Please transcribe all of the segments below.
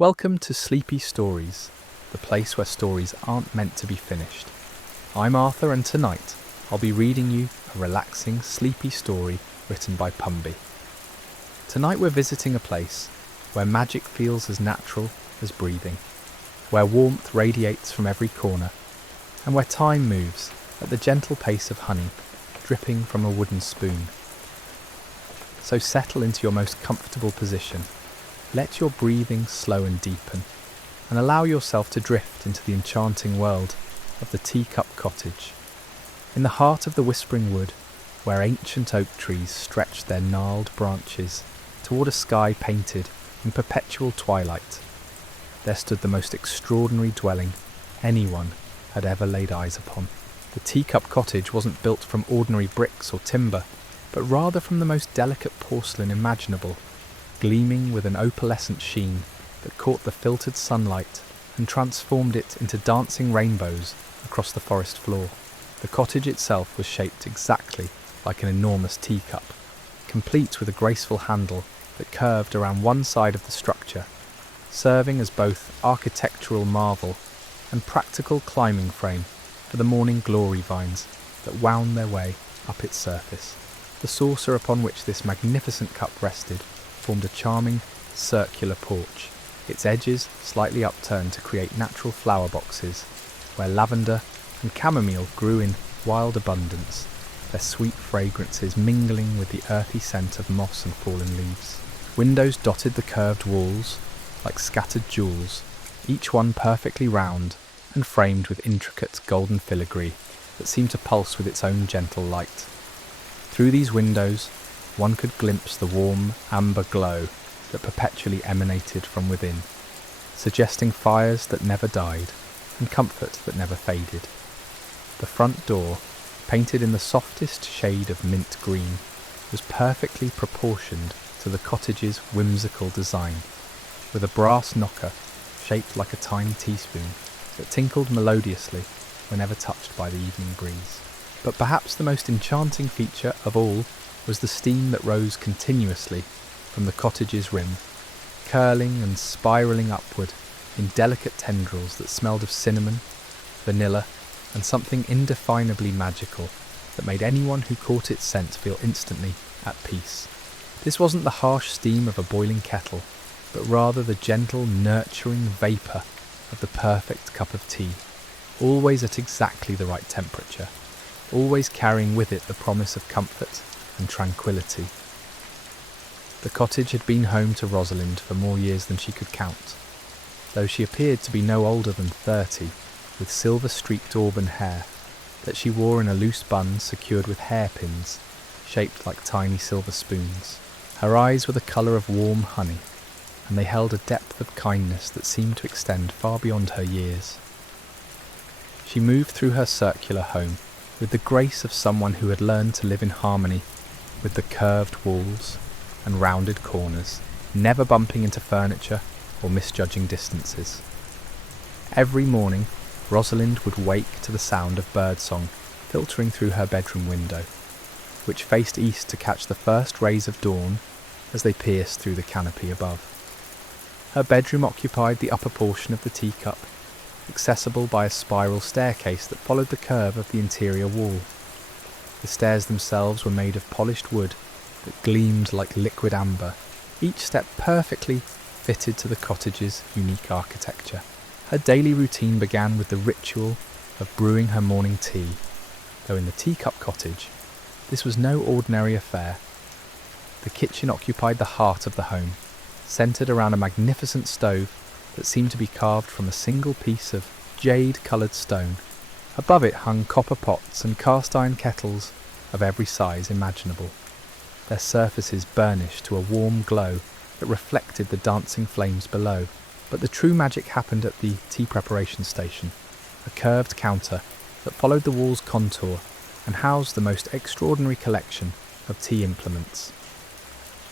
Welcome to Sleepy Stories, the place where stories aren't meant to be finished. I'm Arthur, and tonight I'll be reading you a relaxing, sleepy story written by Pumby. Tonight we're visiting a place where magic feels as natural as breathing, where warmth radiates from every corner, and where time moves at the gentle pace of honey dripping from a wooden spoon. So settle into your most comfortable position. Let your breathing slow and deepen, and allow yourself to drift into the enchanting world of the Teacup Cottage. In the heart of the whispering wood, where ancient oak trees stretched their gnarled branches toward a sky painted in perpetual twilight, there stood the most extraordinary dwelling anyone had ever laid eyes upon. The Teacup Cottage wasn't built from ordinary bricks or timber, but rather from the most delicate porcelain imaginable, gleaming with an opalescent sheen that caught the filtered sunlight and transformed it into dancing rainbows across the forest floor. The cottage itself was shaped exactly like an enormous teacup, complete with a graceful handle that curved around one side of the structure, serving as both architectural marvel and practical climbing frame for the morning glory vines that wound their way up its surface. The saucer upon which this magnificent cup rested formed a charming circular porch, its edges slightly upturned to create natural flower boxes, where lavender and chamomile grew in wild abundance, their sweet fragrances mingling with the earthy scent of moss and fallen leaves. Windows dotted the curved walls like scattered jewels, each one perfectly round and framed with intricate golden filigree that seemed to pulse with its own gentle light. Through these windows one could glimpse the warm amber glow that perpetually emanated from within, suggesting fires that never died and comfort that never faded. The front door, painted in the softest shade of mint green, was perfectly proportioned to the cottage's whimsical design, with a brass knocker shaped like a tiny teaspoon that tinkled melodiously whenever touched by the evening breeze. But perhaps the most enchanting feature of all was the steam that rose continuously from the cottage's rim, curling and spiralling upward in delicate tendrils that smelled of cinnamon, vanilla, and something indefinably magical that made anyone who caught its scent feel instantly at peace. This wasn't the harsh steam of a boiling kettle, but rather the gentle, nurturing vapour of the perfect cup of tea, always at exactly the right temperature, always carrying with it the promise of comfort and tranquility. The cottage had been home to Rosalind for more years than she could count, though she appeared to be no older than 30, with silver-streaked auburn hair that she wore in a loose bun secured with hairpins shaped like tiny silver spoons. Her eyes were the colour of warm honey, and they held a depth of kindness that seemed to extend far beyond her years. She moved through her circular home with the grace of someone who had learned to live in harmony with the curved walls and rounded corners, never bumping into furniture or misjudging distances. Every morning, Rosalind would wake to the sound of birdsong filtering through her bedroom window, which faced east to catch the first rays of dawn as they pierced through the canopy above. Her bedroom occupied the upper portion of the teacup, accessible by a spiral staircase that followed the curve of the interior wall. The stairs themselves were made of polished wood that gleamed like liquid amber, each step perfectly fitted to the cottage's unique architecture. Her daily routine began with the ritual of brewing her morning tea, though in the Teacup Cottage, this was no ordinary affair. The kitchen occupied the heart of the home, centred around a magnificent stove that seemed to be carved from a single piece of jade-coloured stone. Above it hung copper pots and cast-iron kettles of every size imaginable, their surfaces burnished to a warm glow that reflected the dancing flames below. But the true magic happened at the tea preparation station, a curved counter that followed the wall's contour and housed the most extraordinary collection of tea implements.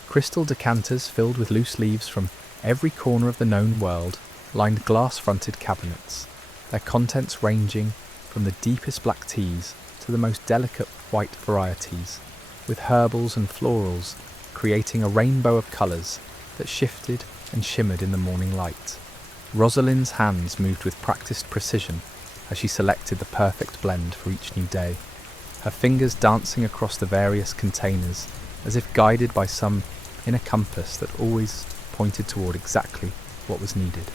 Crystal decanters filled with loose leaves from every corner of the known world lined glass-fronted cabinets, their contents ranging from the deepest black teas to the most delicate white varieties, with herbals and florals creating a rainbow of colours that shifted and shimmered in the morning light. Rosalind's hands moved with practiced precision as she selected the perfect blend for each new day, her fingers dancing across the various containers as if guided by some inner compass that always pointed toward exactly what was needed.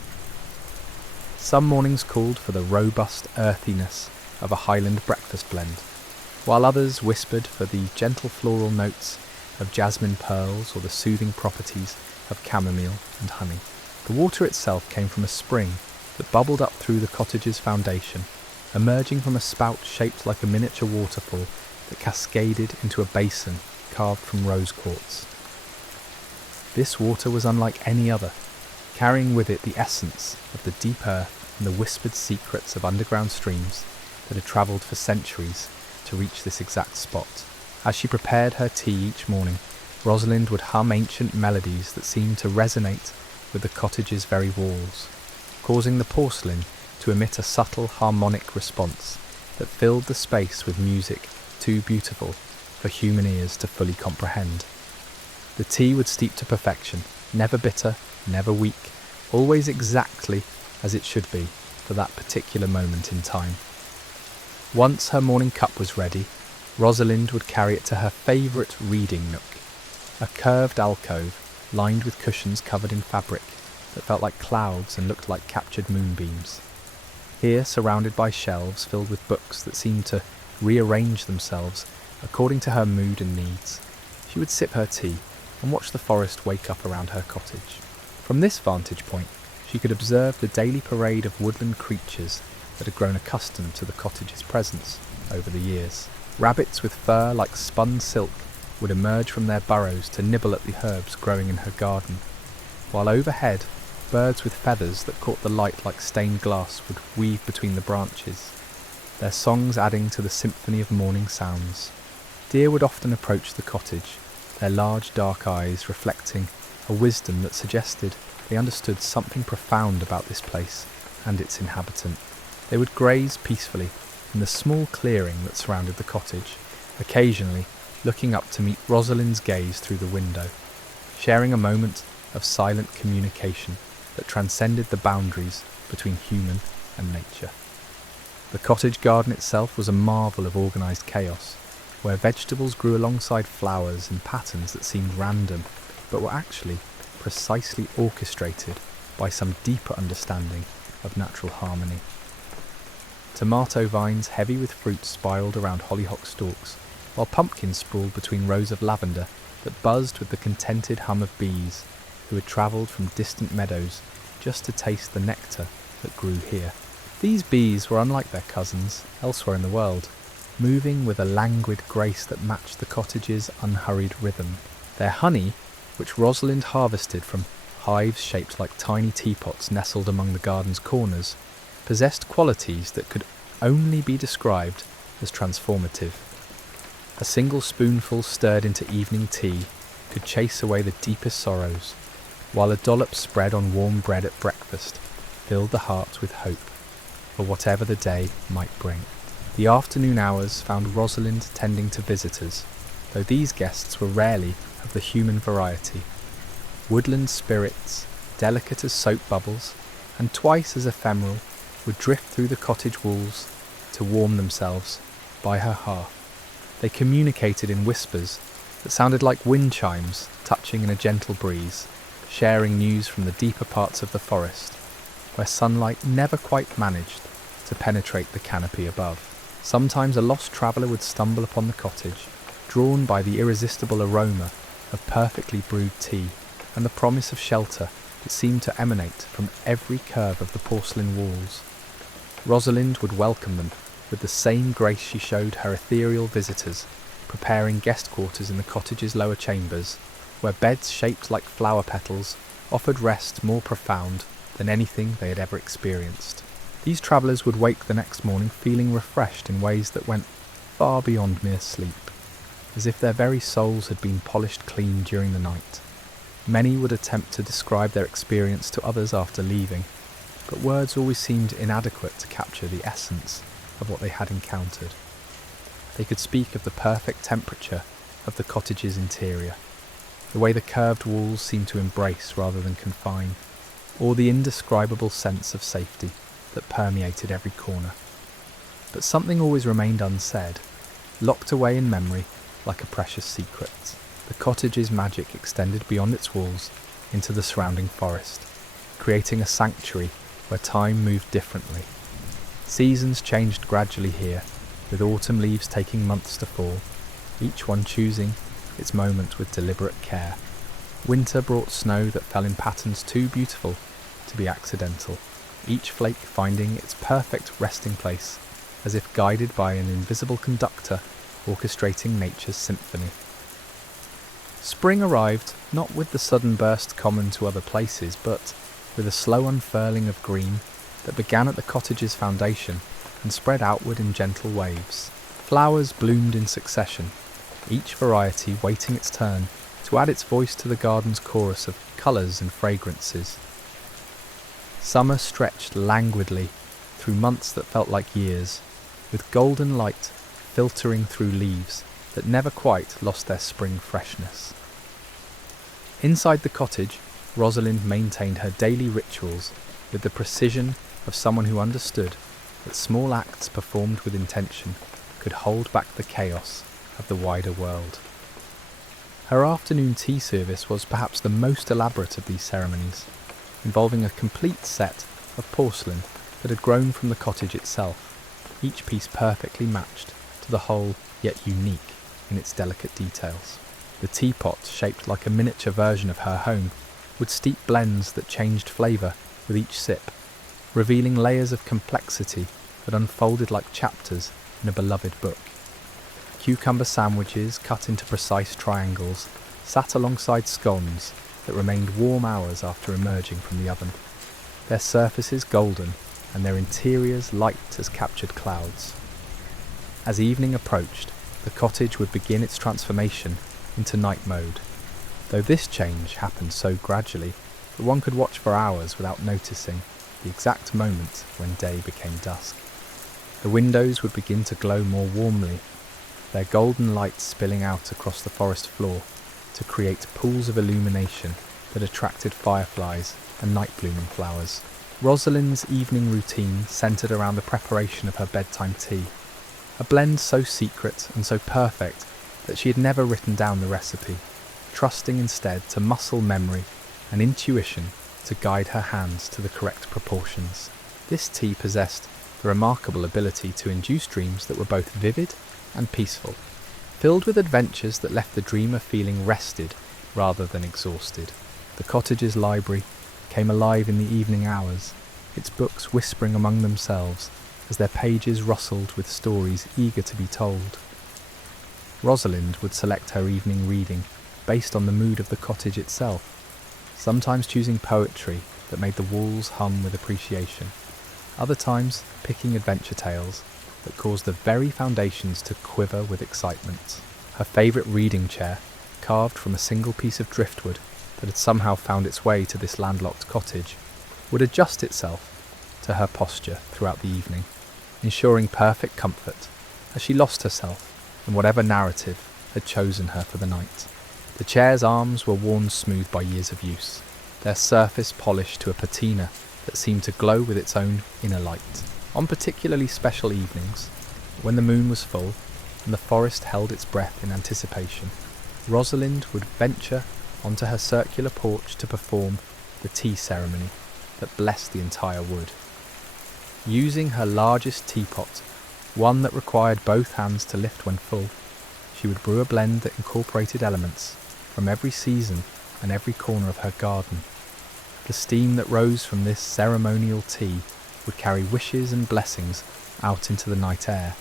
Some mornings called for the robust earthiness of a Highland breakfast blend, while others whispered for the gentle floral notes of jasmine pearls or the soothing properties of chamomile and honey. The water itself came from a spring that bubbled up through the cottage's foundation, emerging from a spout shaped like a miniature waterfall that cascaded into a basin carved from rose quartz. This water was unlike any other, carrying with it the essence of the deep earth and the whispered secrets of underground streams that had travelled for centuries to reach this exact spot. As she prepared her tea each morning, Rosalind would hum ancient melodies that seemed to resonate with the cottage's very walls, causing the porcelain to emit a subtle harmonic response that filled the space with music too beautiful for human ears to fully comprehend. The tea would steep to perfection, never bitter, never weak, always exactly as it should be for that particular moment in time. Once her morning cup was ready, Rosalind would carry it to her favourite reading nook, a curved alcove lined with cushions covered in fabric that felt like clouds and looked like captured moonbeams. Here, surrounded by shelves filled with books that seemed to rearrange themselves according to her mood and needs, she would sip her tea and watch the forest wake up around her cottage. From this vantage point, she could observe the daily parade of woodland creatures that had grown accustomed to the cottage's presence over the years. Rabbits with fur like spun silk would emerge from their burrows to nibble at the herbs growing in her garden, while overhead, birds with feathers that caught the light like stained glass would weave between the branches, their songs adding to the symphony of morning sounds. Deer would often approach the cottage, their large dark eyes reflecting a wisdom that suggested they understood something profound about this place and its inhabitant. They would graze peacefully in the small clearing that surrounded the cottage, occasionally looking up to meet Rosalind's gaze through the window, sharing a moment of silent communication that transcended the boundaries between human and nature. The cottage garden itself was a marvel of organised chaos, where vegetables grew alongside flowers in patterns that seemed random, but were actually precisely orchestrated by some deeper understanding of natural harmony. Tomato vines heavy with fruit spiraled around hollyhock stalks, while pumpkins sprawled between rows of lavender that buzzed with the contented hum of bees who had travelled from distant meadows just to taste the nectar that grew here. These bees were unlike their cousins elsewhere in the world, moving with a languid grace that matched the cottage's unhurried rhythm. Their honey, which Rosalind harvested from hives shaped like tiny teapots nestled among the garden's corners, possessed qualities that could only be described as transformative. A single spoonful stirred into evening tea could chase away the deepest sorrows, while a dollop spread on warm bread at breakfast filled the heart with hope for whatever the day might bring. The afternoon hours found Rosalind tending to visitors, though these guests were rarely of the human variety. Woodland spirits, delicate as soap bubbles, and twice as ephemeral, would drift through the cottage walls to warm themselves by her hearth. They communicated in whispers that sounded like wind chimes touching in a gentle breeze, sharing news from the deeper parts of the forest, where sunlight never quite managed to penetrate the canopy above. Sometimes a lost traveller would stumble upon the cottage, drawn by the irresistible aroma of perfectly brewed tea and the promise of shelter that seemed to emanate from every curve of the porcelain walls. Rosalind would welcome them with the same grace she showed her ethereal visitors, preparing guest quarters in the cottage's lower chambers, where beds shaped like flower petals offered rest more profound than anything they had ever experienced. These travellers would wake the next morning feeling refreshed in ways that went far beyond mere sleep, as if their very souls had been polished clean during the night. Many would attempt to describe their experience to others after leaving, but words always seemed inadequate to capture the essence of what they had encountered. They could speak of the perfect temperature of the cottage's interior, the way the curved walls seemed to embrace rather than confine, or the indescribable sense of safety that permeated every corner. But something always remained unsaid, locked away in memory like a precious secret. The cottage's magic extended beyond its walls into the surrounding forest, creating a sanctuary where time moved differently. Seasons changed gradually here, with autumn leaves taking months to fall, each one choosing its moment with deliberate care. Winter brought snow that fell in patterns too beautiful to be accidental, each flake finding its perfect resting place, as if guided by an invisible conductor orchestrating nature's symphony. Spring arrived not with the sudden burst common to other places, but with a slow unfurling of green that began at the cottage's foundation and spread outward in gentle waves. Flowers bloomed in succession, each variety waiting its turn to add its voice to the garden's chorus of colours and fragrances. Summer stretched languidly through months that felt like years, with golden light filtering through leaves that never quite lost their spring freshness. Inside the cottage, Rosalind maintained her daily rituals with the precision of someone who understood that small acts performed with intention could hold back the chaos of the wider world. Her afternoon tea service was perhaps the most elaborate of these ceremonies, involving a complete set of porcelain that had grown from the cottage itself, each piece perfectly matched to the whole, yet unique in its delicate details. The teapot, shaped like a miniature version of her home, would steep blends that changed flavour with each sip, revealing layers of complexity that unfolded like chapters in a beloved book. Cucumber sandwiches, cut into precise triangles, sat alongside scones that remained warm hours after emerging from the oven, their surfaces golden and their interiors light as captured clouds. As evening approached, the cottage would begin its transformation into night mode, though this change happened so gradually that one could watch for hours without noticing the exact moment when day became dusk. The windows would begin to glow more warmly, their golden light spilling out across the forest floor to create pools of illumination that attracted fireflies and night-blooming flowers. Rosalind's evening routine centred around the preparation of her bedtime tea, a blend so secret and so perfect that she had never written down the recipe, trusting instead to muscle memory and intuition to guide her hands to the correct proportions. This tea possessed the remarkable ability to induce dreams that were both vivid and peaceful, filled with adventures that left the dreamer feeling rested rather than exhausted. The cottage's library came alive in the evening hours, its books whispering among themselves as their pages rustled with stories eager to be told. Rosalind would select her evening reading based on the mood of the cottage itself, sometimes choosing poetry that made the walls hum with appreciation, other times picking adventure tales that caused the very foundations to quiver with excitement. Her favourite reading chair, carved from a single piece of driftwood that had somehow found its way to this landlocked cottage, would adjust itself to her posture throughout the evening, ensuring perfect comfort as she lost herself in whatever narrative had chosen her for the night. The chair's arms were worn smooth by years of use, their surface polished to a patina that seemed to glow with its own inner light. On particularly special evenings, when the moon was full and the forest held its breath in anticipation, Rosalind would venture onto her circular porch to perform the tea ceremony that blessed the entire wood. Using her largest teapot, one that required both hands to lift when full, she would brew a blend that incorporated elements from every season and every corner of her garden. The steam that rose from this ceremonial tea would carry wishes and blessings out into the night air,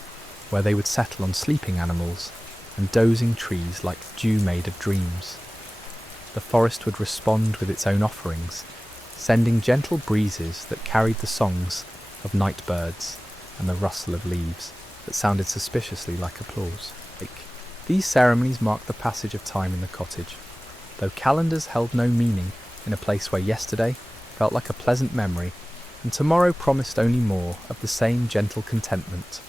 where they would settle on sleeping animals and dozing trees like dew made of dreams. The forest would respond with its own offerings, sending gentle breezes that carried the songs of night birds and the rustle of leaves that sounded suspiciously like applause. These ceremonies marked the passage of time in the cottage, though calendars held no meaning in a place where yesterday felt like a pleasant memory and tomorrow promised only more of the same gentle contentment.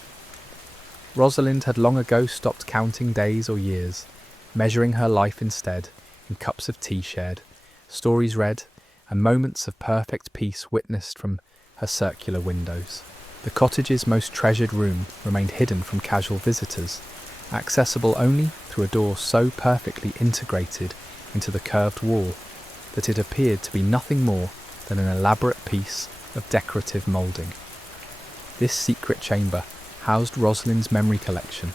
Rosalind had long ago stopped counting days or years, measuring her life instead and cups of tea shared, stories read, and moments of perfect peace witnessed from her circular windows. The cottage's most treasured room remained hidden from casual visitors, accessible only through a door so perfectly integrated into the curved wall that it appeared to be nothing more than an elaborate piece of decorative moulding. This secret chamber housed Rosalind's memory collection,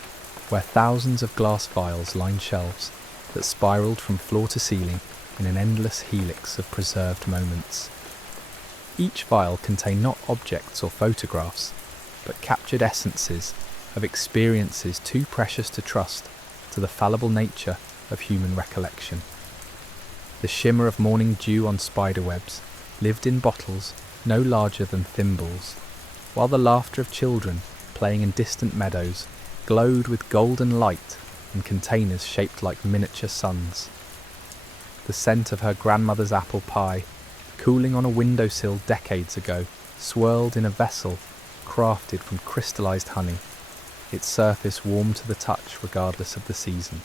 where thousands of glass vials lined shelves that spiraled from floor to ceiling in an endless helix of preserved moments. Each vial contained not objects or photographs, but captured essences of experiences too precious to trust to the fallible nature of human recollection. The shimmer of morning dew on spiderwebs lived in bottles no larger than thimbles, while the laughter of children playing in distant meadows glowed with golden light in containers shaped like miniature suns. The scent of her grandmother's apple pie, cooling on a windowsill decades ago, swirled in a vessel crafted from crystallized honey, its surface warm to the touch regardless of the season.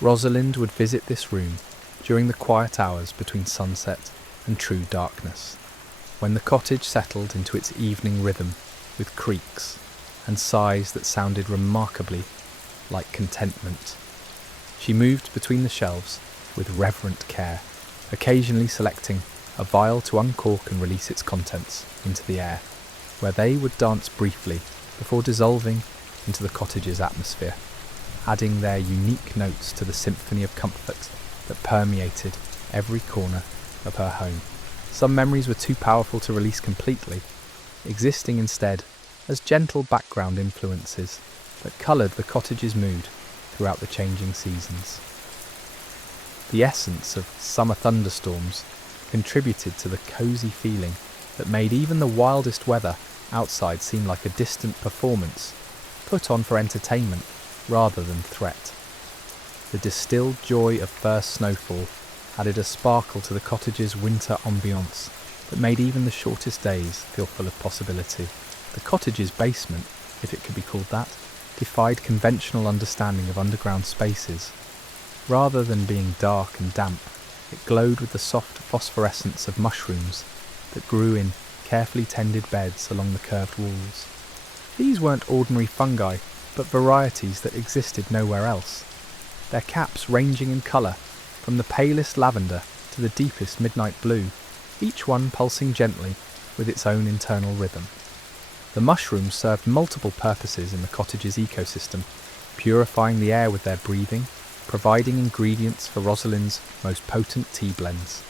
Rosalind would visit this room during the quiet hours between sunset and true darkness, when the cottage settled into its evening rhythm with creaks and sighs that sounded remarkably like contentment. She moved between the shelves with reverent care, occasionally selecting a vial to uncork and release its contents into the air, where they would dance briefly before dissolving into the cottage's atmosphere, adding their unique notes to the symphony of comfort that permeated every corner of her home. Some memories were too powerful to release completely, existing instead as gentle background influences that coloured the cottage's mood throughout the changing seasons. The essence of summer thunderstorms contributed to the cosy feeling that made even the wildest weather outside seem like a distant performance put on for entertainment rather than threat. The distilled joy of first snowfall added a sparkle to the cottage's winter ambiance that made even the shortest days feel full of possibility. The cottage's basement, if it could be called that, defied conventional understanding of underground spaces. Rather than being dark and damp, it glowed with the soft phosphorescence of mushrooms that grew in carefully tended beds along the curved walls. These weren't ordinary fungi, but varieties that existed nowhere else, their caps ranging in colour from the palest lavender to the deepest midnight blue, each one pulsing gently with its own internal rhythm. The mushrooms served multiple purposes in the cottage's ecosystem, purifying the air with their breathing, providing ingredients for Rosalind's most potent tea blends,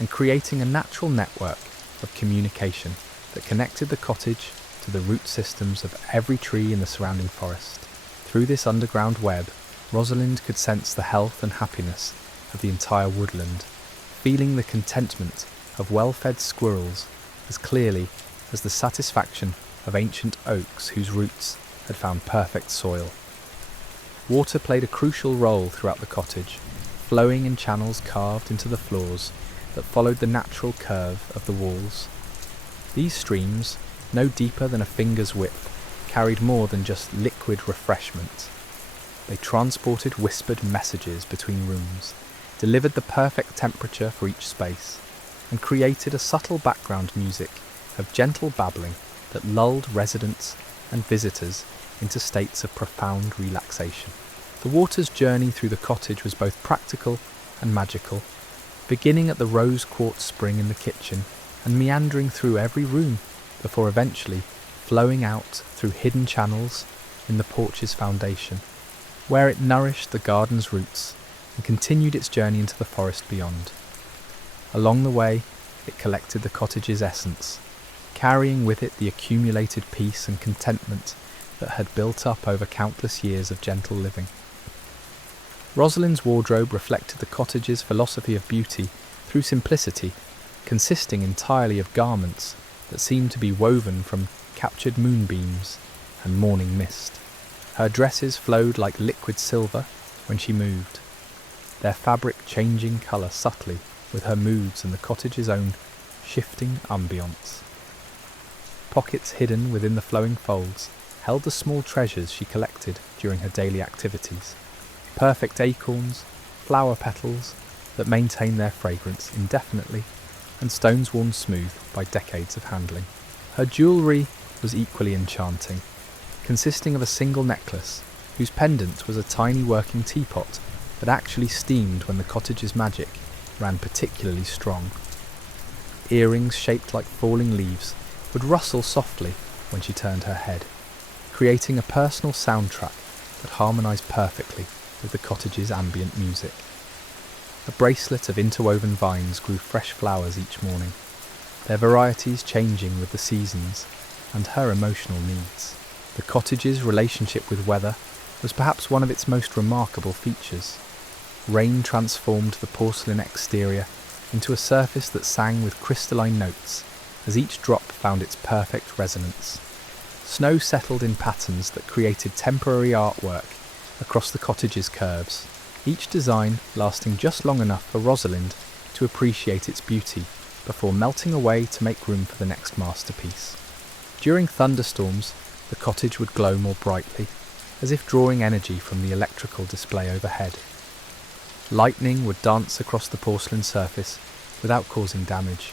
and creating a natural network of communication that connected the cottage to the root systems of every tree in the surrounding forest. Through this underground web, Rosalind could sense the health and happiness of the entire woodland, feeling the contentment of well-fed squirrels as clearly as the satisfaction of ancient oaks whose roots had found perfect soil. Water played a crucial role throughout the cottage, flowing in channels carved into the floors that followed the natural curve of the walls. These streams, no deeper than a finger's width, carried more than just liquid refreshment. They transported whispered messages between rooms, delivered the perfect temperature for each space, and created a subtle background music of gentle babbling that lulled residents and visitors into states of profound relaxation. The water's journey through the cottage was both practical and magical, beginning at the rose quartz spring in the kitchen and meandering through every room before eventually flowing out through hidden channels in the porch's foundation, where it nourished the garden's roots and continued its journey into the forest beyond. Along the way, it collected the cottage's essence, carrying with it the accumulated peace and contentment that had built up over countless years of gentle living. Rosalind's wardrobe reflected the cottage's philosophy of beauty through simplicity, consisting entirely of garments that seemed to be woven from captured moonbeams and morning mist. Her dresses flowed like liquid silver when she moved, their fabric changing colour subtly with her moods and the cottage's own shifting ambiance. Pockets hidden within the flowing folds held the small treasures she collected during her daily activities. Perfect acorns, flower petals that maintain their fragrance indefinitely, and stones worn smooth by decades of handling. Her jewellery was equally enchanting, consisting of a single necklace whose pendant was a tiny working teapot that actually steamed when the cottage's magic ran particularly strong. Earrings shaped like falling leaves would rustle softly when she turned her head, creating a personal soundtrack that harmonised perfectly with the cottage's ambient music. A bracelet of interwoven vines grew fresh flowers each morning, their varieties changing with the seasons and her emotional needs. The cottage's relationship with weather was perhaps one of its most remarkable features. Rain transformed the porcelain exterior into a surface that sang with crystalline notes as each drop found its perfect resonance. Snow settled in patterns that created temporary artwork across the cottage's curves, each design lasting just long enough for Rosalind to appreciate its beauty before melting away to make room for the next masterpiece. During thunderstorms, the cottage would glow more brightly, as if drawing energy from the electrical display overhead. Lightning would dance across the porcelain surface without causing damage,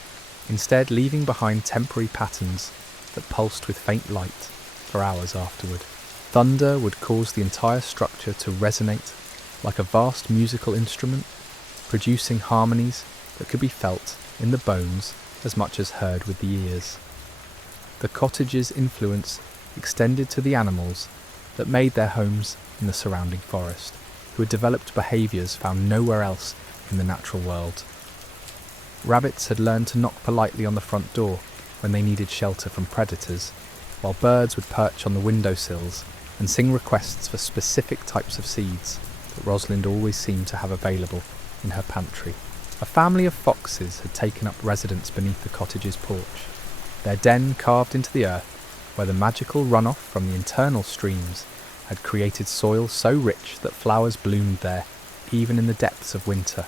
instead leaving behind temporary patterns that pulsed with faint light for hours afterward. Thunder would cause the entire structure to resonate like a vast musical instrument, producing harmonies that could be felt in the bones as much as heard with the ears. The cottage's influence extended to the animals that made their homes in the surrounding forest, who had developed behaviours found nowhere else in the natural world. Rabbits had learned to knock politely on the front door when they needed shelter from predators, while birds would perch on the windowsills and sing requests for specific types of seeds that Rosalind always seemed to have available in her pantry. A family of foxes had taken up residence beneath the cottage's porch, their den carved into the earth where the magical runoff from the internal streams had created soil so rich that flowers bloomed there even in the depths of winter.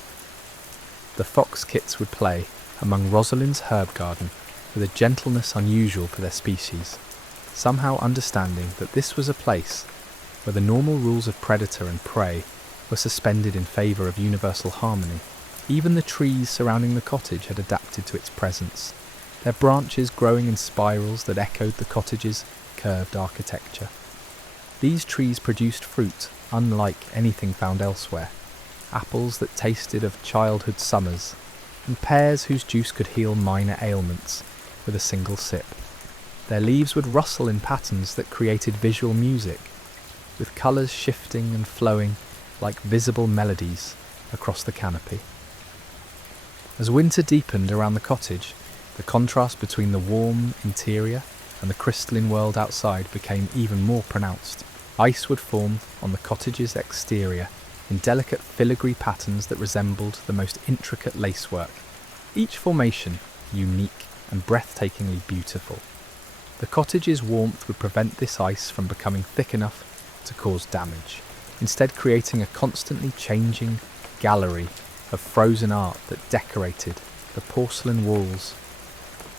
The fox kits would play among Rosalind's herb garden with a gentleness unusual for their species, somehow understanding that this was a place where the normal rules of predator and prey were suspended in favour of universal harmony. Even the trees surrounding the cottage had adapted to its presence, their branches growing in spirals that echoed the cottage's curved architecture. These trees produced fruit unlike anything found elsewhere, apples that tasted of childhood summers, and pears whose juice could heal minor ailments with a single sip. Their leaves would rustle in patterns that created visual music, with colours shifting and flowing like visible melodies across the canopy. As winter deepened around the cottage, the contrast between the warm interior and the crystalline world outside became even more pronounced. Ice would form on the cottage's exterior in delicate filigree patterns that resembled the most intricate lacework, each formation unique and breathtakingly beautiful. The cottage's warmth would prevent this ice from becoming thick enough to cause damage, instead creating a constantly changing gallery of frozen art that decorated the porcelain walls.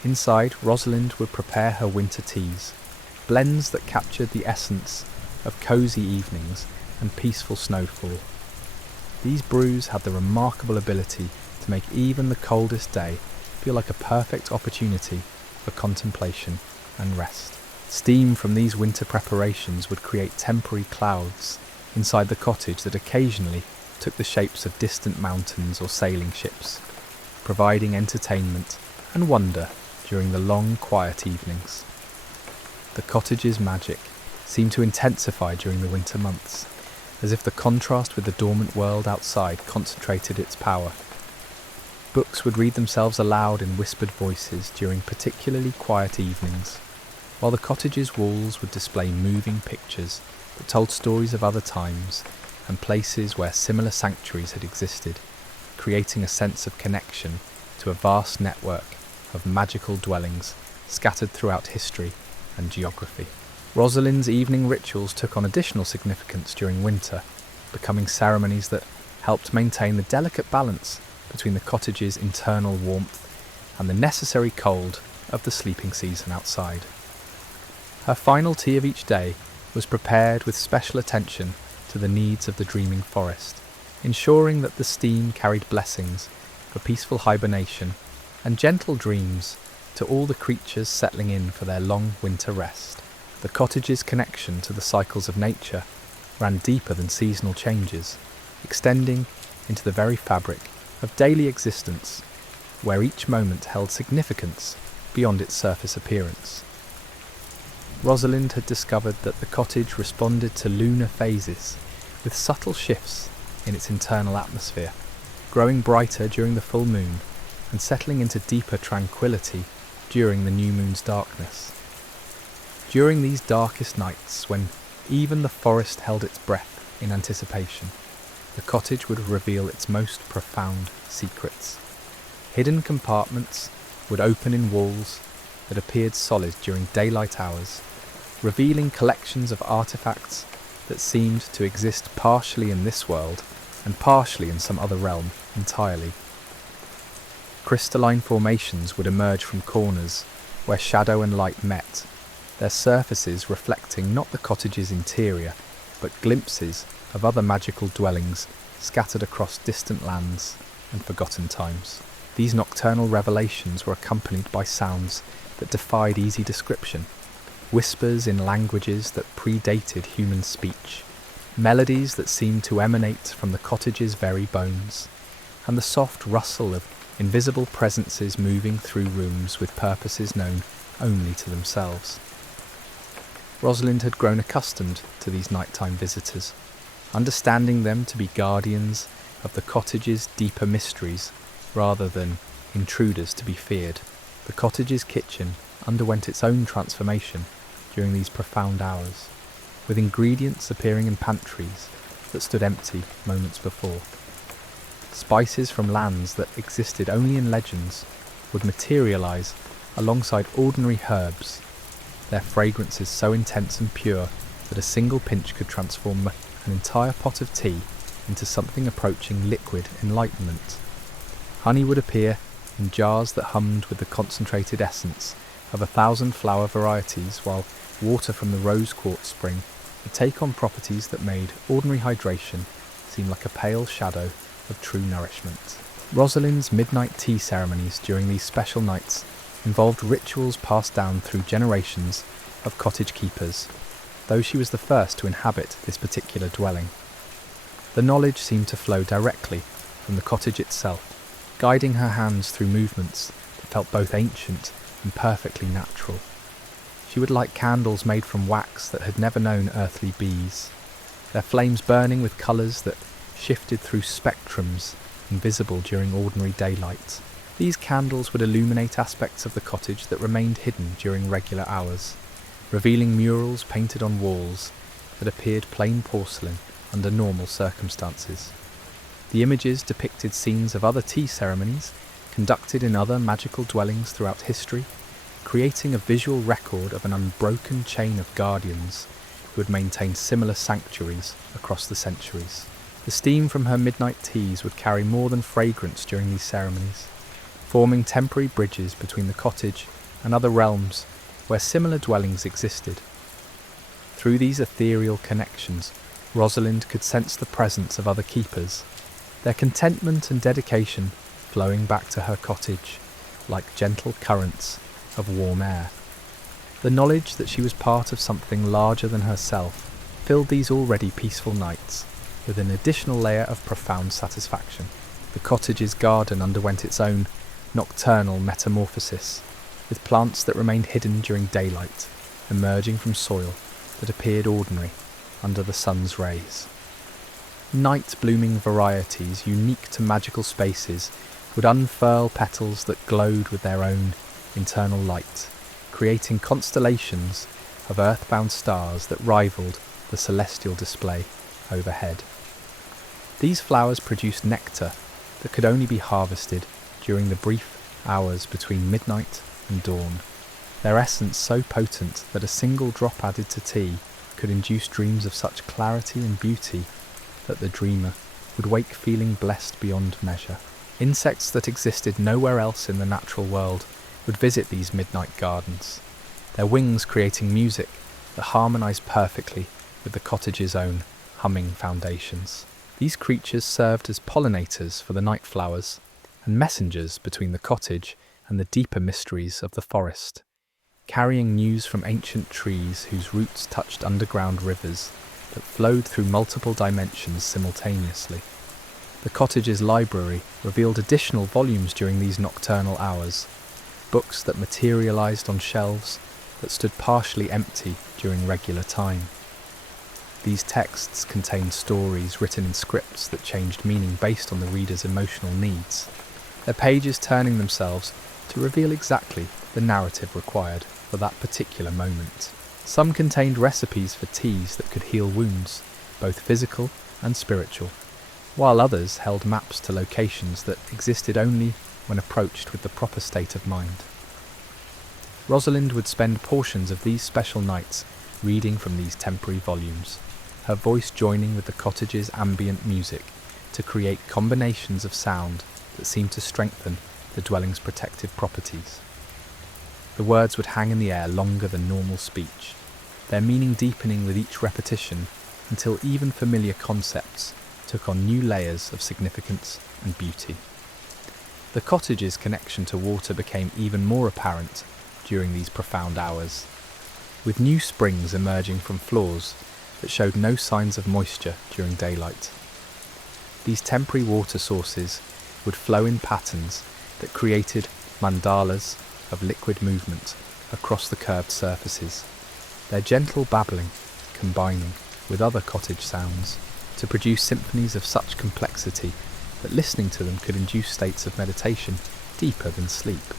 Inside, Rosalind would prepare her winter teas, blends that captured the essence of cosy evenings and peaceful snowfall. These brews had the remarkable ability to make even the coldest day feel like a perfect opportunity for contemplation and rest. Steam from these winter preparations would create temporary clouds inside the cottage that occasionally took the shapes of distant mountains or sailing ships, providing entertainment and wonder during the long, quiet evenings. The cottage's magic seemed to intensify during the winter months, as if the contrast with the dormant world outside concentrated its power. Books would read themselves aloud in whispered voices during particularly quiet evenings, while the cottage's walls would display moving pictures that told stories of other times and places where similar sanctuaries had existed, creating a sense of connection to a vast network of magical dwellings scattered throughout history and geography. Rosalind's evening rituals took on additional significance during winter, becoming ceremonies that helped maintain the delicate balance between the cottage's internal warmth and the necessary cold of the sleeping season outside. Her final tea of each day was prepared with special attention to the needs of the dreaming forest, ensuring that the steam carried blessings for peaceful hibernation and gentle dreams to all the creatures settling in for their long winter rest. The cottage's connection to the cycles of nature ran deeper than seasonal changes, extending into the very fabric of daily existence, where each moment held significance beyond its surface appearance. Rosalind had discovered that the cottage responded to lunar phases with subtle shifts in its internal atmosphere, growing brighter during the full moon and settling into deeper tranquility during the new moon's darkness. During these darkest nights, when even the forest held its breath in anticipation, the cottage would reveal its most profound secrets. Hidden compartments would open in walls that appeared solid during daylight hours, revealing collections of artifacts that seemed to exist partially in this world and partially in some other realm entirely. Crystalline formations would emerge from corners where shadow and light met, their surfaces reflecting not the cottage's interior, but glimpses of other magical dwellings scattered across distant lands and forgotten times. These nocturnal revelations were accompanied by sounds that defied easy description, whispers in languages that predated human speech, melodies that seemed to emanate from the cottage's very bones, and the soft rustle of invisible presences moving through rooms with purposes known only to themselves. Rosalind had grown accustomed to these nighttime visitors, understanding them to be guardians of the cottage's deeper mysteries rather than intruders to be feared. The cottage's kitchen underwent its own transformation during these profound hours, with ingredients appearing in pantries that stood empty moments before. Spices from lands that existed only in legends would materialize alongside ordinary herbs, their fragrances so intense and pure that a single pinch could transform an entire pot of tea into something approaching liquid enlightenment. Honey would appear in jars that hummed with the concentrated essence of 1,000 flower varieties, while water from the rose quartz spring would take on properties that made ordinary hydration seem like a pale shadow of true nourishment. Rosalind's midnight tea ceremonies during these special nights involved rituals passed down through generations of cottage keepers, though she was the first to inhabit this particular dwelling. The knowledge seemed to flow directly from the cottage itself, guiding her hands through movements that felt both ancient and perfectly natural. She would light candles made from wax that had never known earthly bees, their flames burning with colours that shifted through spectrums invisible during ordinary daylight. These candles would illuminate aspects of the cottage that remained hidden during regular hours, revealing murals painted on walls that appeared plain porcelain under normal circumstances. The images depicted scenes of other tea ceremonies conducted in other magical dwellings throughout history, creating a visual record of an unbroken chain of guardians who had maintained similar sanctuaries across the centuries. The steam from her midnight teas would carry more than fragrance during these ceremonies, forming temporary bridges between the cottage and other realms where similar dwellings existed. Through these ethereal connections, Rosalind could sense the presence of other keepers, their contentment and dedication flowing back to her cottage like gentle currents of warm air. The knowledge that she was part of something larger than herself filled these already peaceful nights with an additional layer of profound satisfaction. The cottage's garden underwent its own nocturnal metamorphosis, with plants that remained hidden during daylight, emerging from soil that appeared ordinary under the sun's rays. Night-blooming varieties unique to magical spaces would unfurl petals that glowed with their own internal light, creating constellations of earthbound stars that rivaled the celestial display overhead. These flowers produced nectar that could only be harvested during the brief hours between midnight and dawn, their essence so potent that a single drop added to tea could induce dreams of such clarity and beauty that the dreamer would wake feeling blessed beyond measure. Insects that existed nowhere else in the natural world would visit these midnight gardens, their wings creating music that harmonized perfectly with the cottage's own humming foundations. These creatures served as pollinators for the night flowers and messengers between the cottage and the deeper mysteries of the forest, carrying news from ancient trees whose roots touched underground rivers that flowed through multiple dimensions simultaneously. The cottage's library revealed additional volumes during these nocturnal hours, books that materialized on shelves that stood partially empty during regular time. These texts contained stories written in scripts that changed meaning based on the reader's emotional needs, their pages turning themselves to reveal exactly the narrative required for that particular moment. Some contained recipes for teas that could heal wounds, both physical and spiritual, while others held maps to locations that existed only when approached with the proper state of mind. Rosalind would spend portions of these special nights reading from these temporary volumes, her voice joining with the cottage's ambient music to create combinations of sound that seemed to strengthen the dwelling's protective properties. The words would hang in the air longer than normal speech, their meaning deepening with each repetition until even familiar concepts took on new layers of significance and beauty. The cottage's connection to water became even more apparent during these profound hours, with new springs emerging from floors that showed no signs of moisture during daylight. These temporary water sources would flow in patterns that created mandalas of liquid movement across the curved surfaces, their gentle babbling combining with other cottage sounds to produce symphonies of such complexity that listening to them could induce states of meditation deeper than sleep.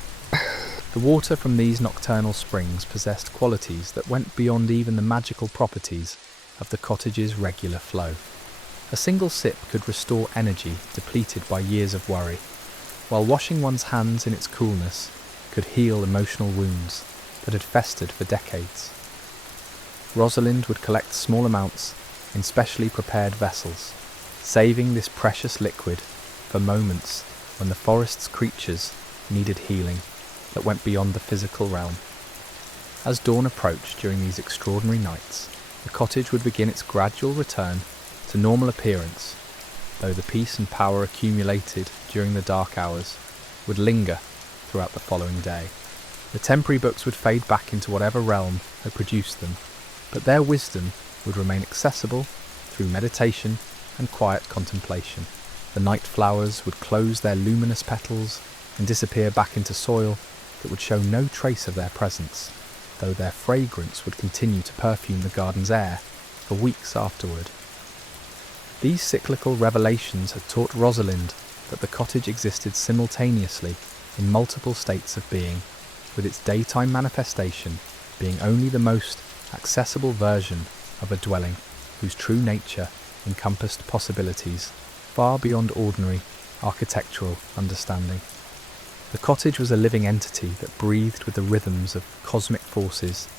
The water from these nocturnal springs possessed qualities that went beyond even the magical properties of the cottage's regular flow. A single sip could restore energy depleted by years of worry, while washing one's hands in its coolness could heal emotional wounds that had festered for decades. Rosalind would collect small amounts in specially prepared vessels, saving this precious liquid for moments when the forest's creatures needed healing that went beyond the physical realm. As dawn approached during these extraordinary nights, the cottage would begin its gradual return to normal appearance, though the peace and power accumulated during the dark hours would linger throughout the following day. The temporary books would fade back into whatever realm had produced them, but their wisdom would remain accessible through meditation and quiet contemplation. The night flowers would close their luminous petals and disappear back into soil that would show no trace of their presence, though their fragrance would continue to perfume the garden's air for weeks afterward. These cyclical revelations had taught Rosalind that the cottage existed simultaneously in multiple states of being, with its daytime manifestation being only the most accessible version of a dwelling whose true nature encompassed possibilities far beyond ordinary architectural understanding. The cottage was a living entity that breathed with the rhythms of cosmic forces,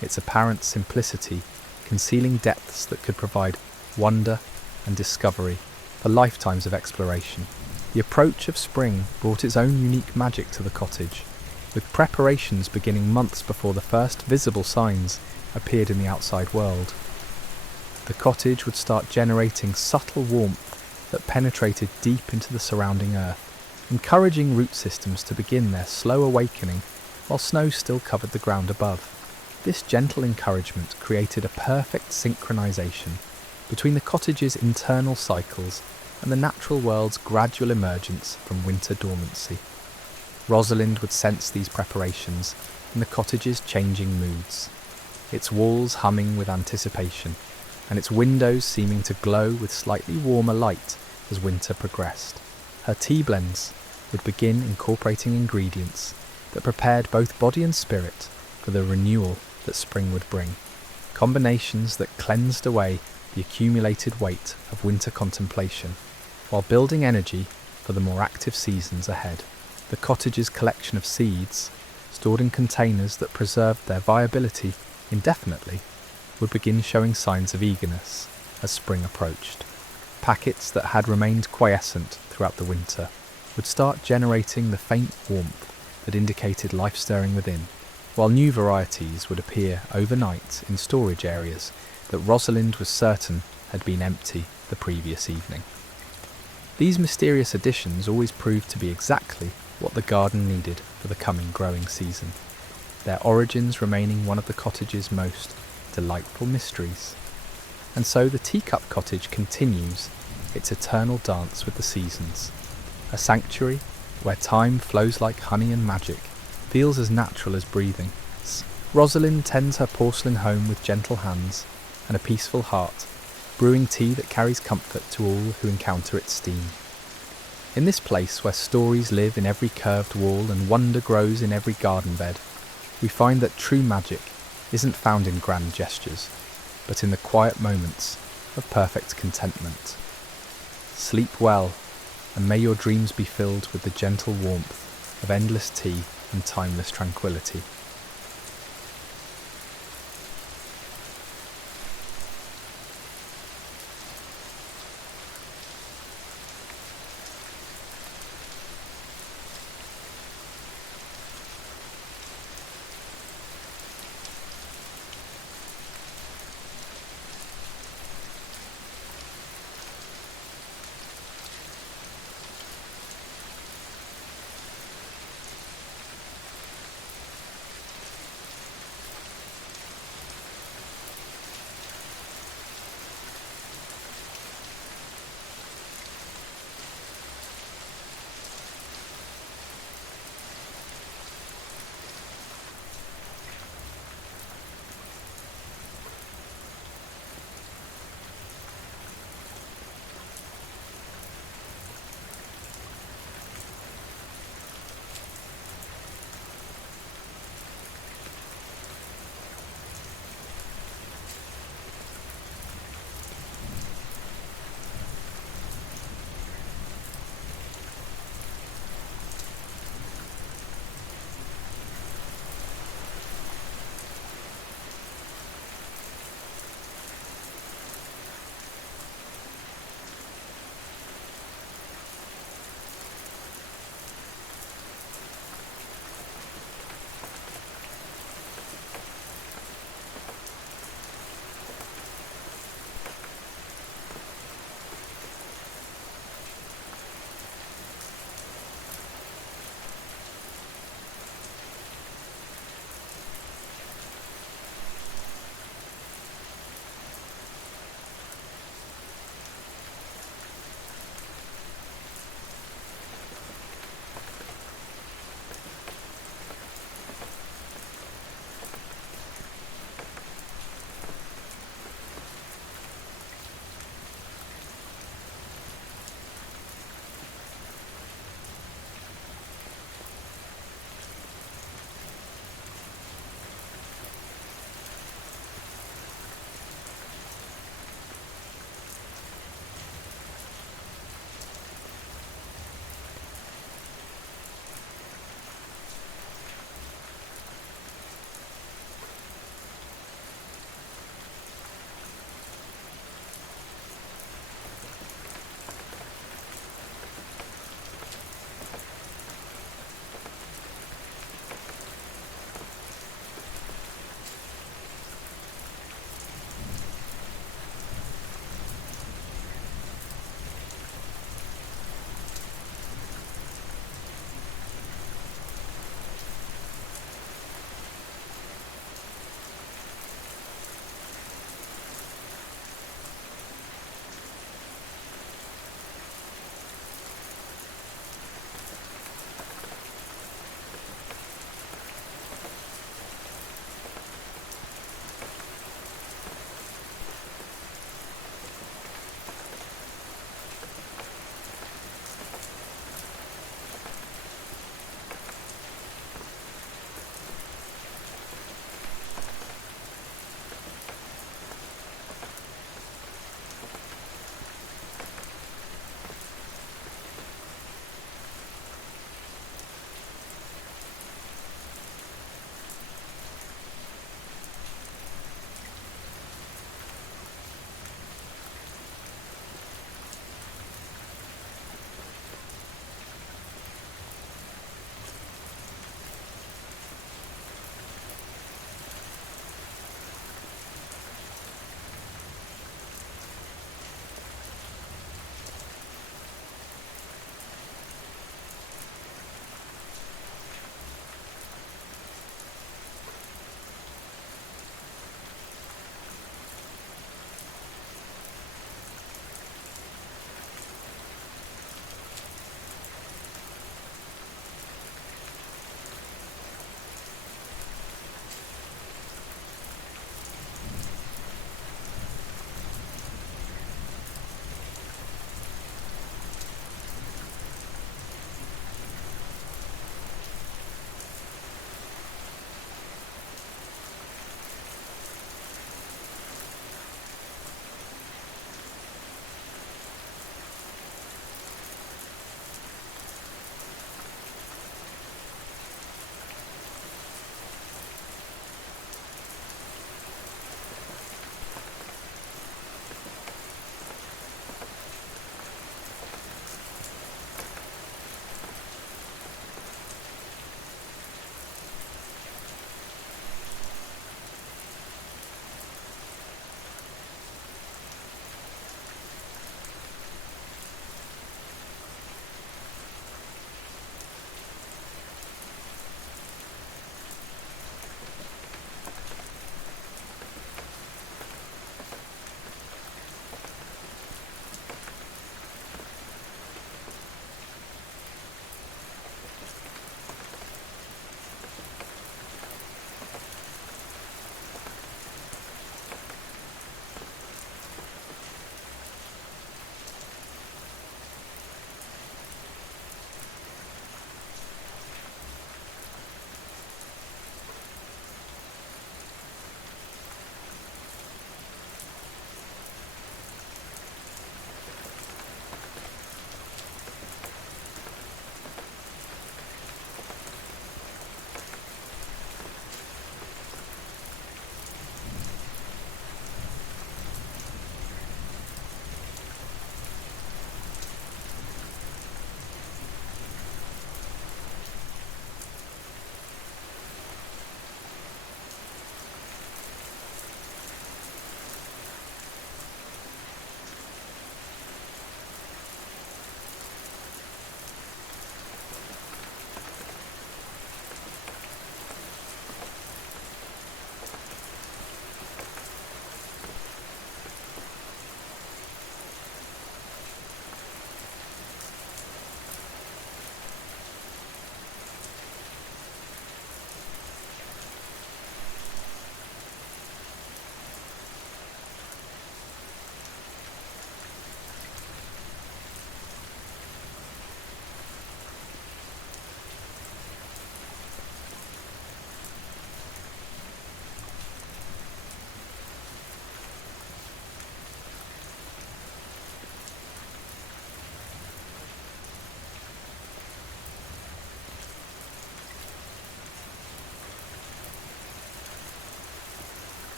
its apparent simplicity concealing depths that could provide wonder and discovery for lifetimes of exploration. The approach of spring brought its own unique magic to the cottage, with preparations beginning months before the first visible signs appeared in the outside world. The cottage would start generating subtle warmth that penetrated deep into the surrounding earth, encouraging root systems to begin their slow awakening while snow still covered the ground above. This gentle encouragement created a perfect synchronization between the cottage's internal cycles and the natural world's gradual emergence from winter dormancy. Rosalind would sense these preparations in the cottage's changing moods, its walls humming with anticipation, and its windows seeming to glow with slightly warmer light as winter progressed. Her tea blends would begin incorporating ingredients that prepared both body and spirit for the renewal that spring would bring, combinations that cleansed away the accumulated weight of winter contemplation, while building energy for the more active seasons ahead. The cottage's collection of seeds, stored in containers that preserved their viability indefinitely, would begin showing signs of eagerness as spring approached. Packets that had remained quiescent throughout the winter would start generating the faint warmth that indicated life stirring within, while new varieties would appear overnight in storage areas that Rosalind was certain had been empty the previous evening. These mysterious additions always proved to be exactly what the garden needed for the coming growing season, their origins remaining one of the cottage's most delightful mysteries. And so the Teacup Cottage continues its eternal dance with the seasons, a sanctuary where time flows like honey and magic, feels as natural as breathing. Rosalind tends her porcelain home with gentle hands and a peaceful heart, brewing tea that carries comfort to all who encounter its steam. In this place where stories live in every curved wall and wonder grows in every garden bed, we find that true magic isn't found in grand gestures, but in the quiet moments of perfect contentment. Sleep well, and may your dreams be filled with the gentle warmth of endless tea and timeless tranquility.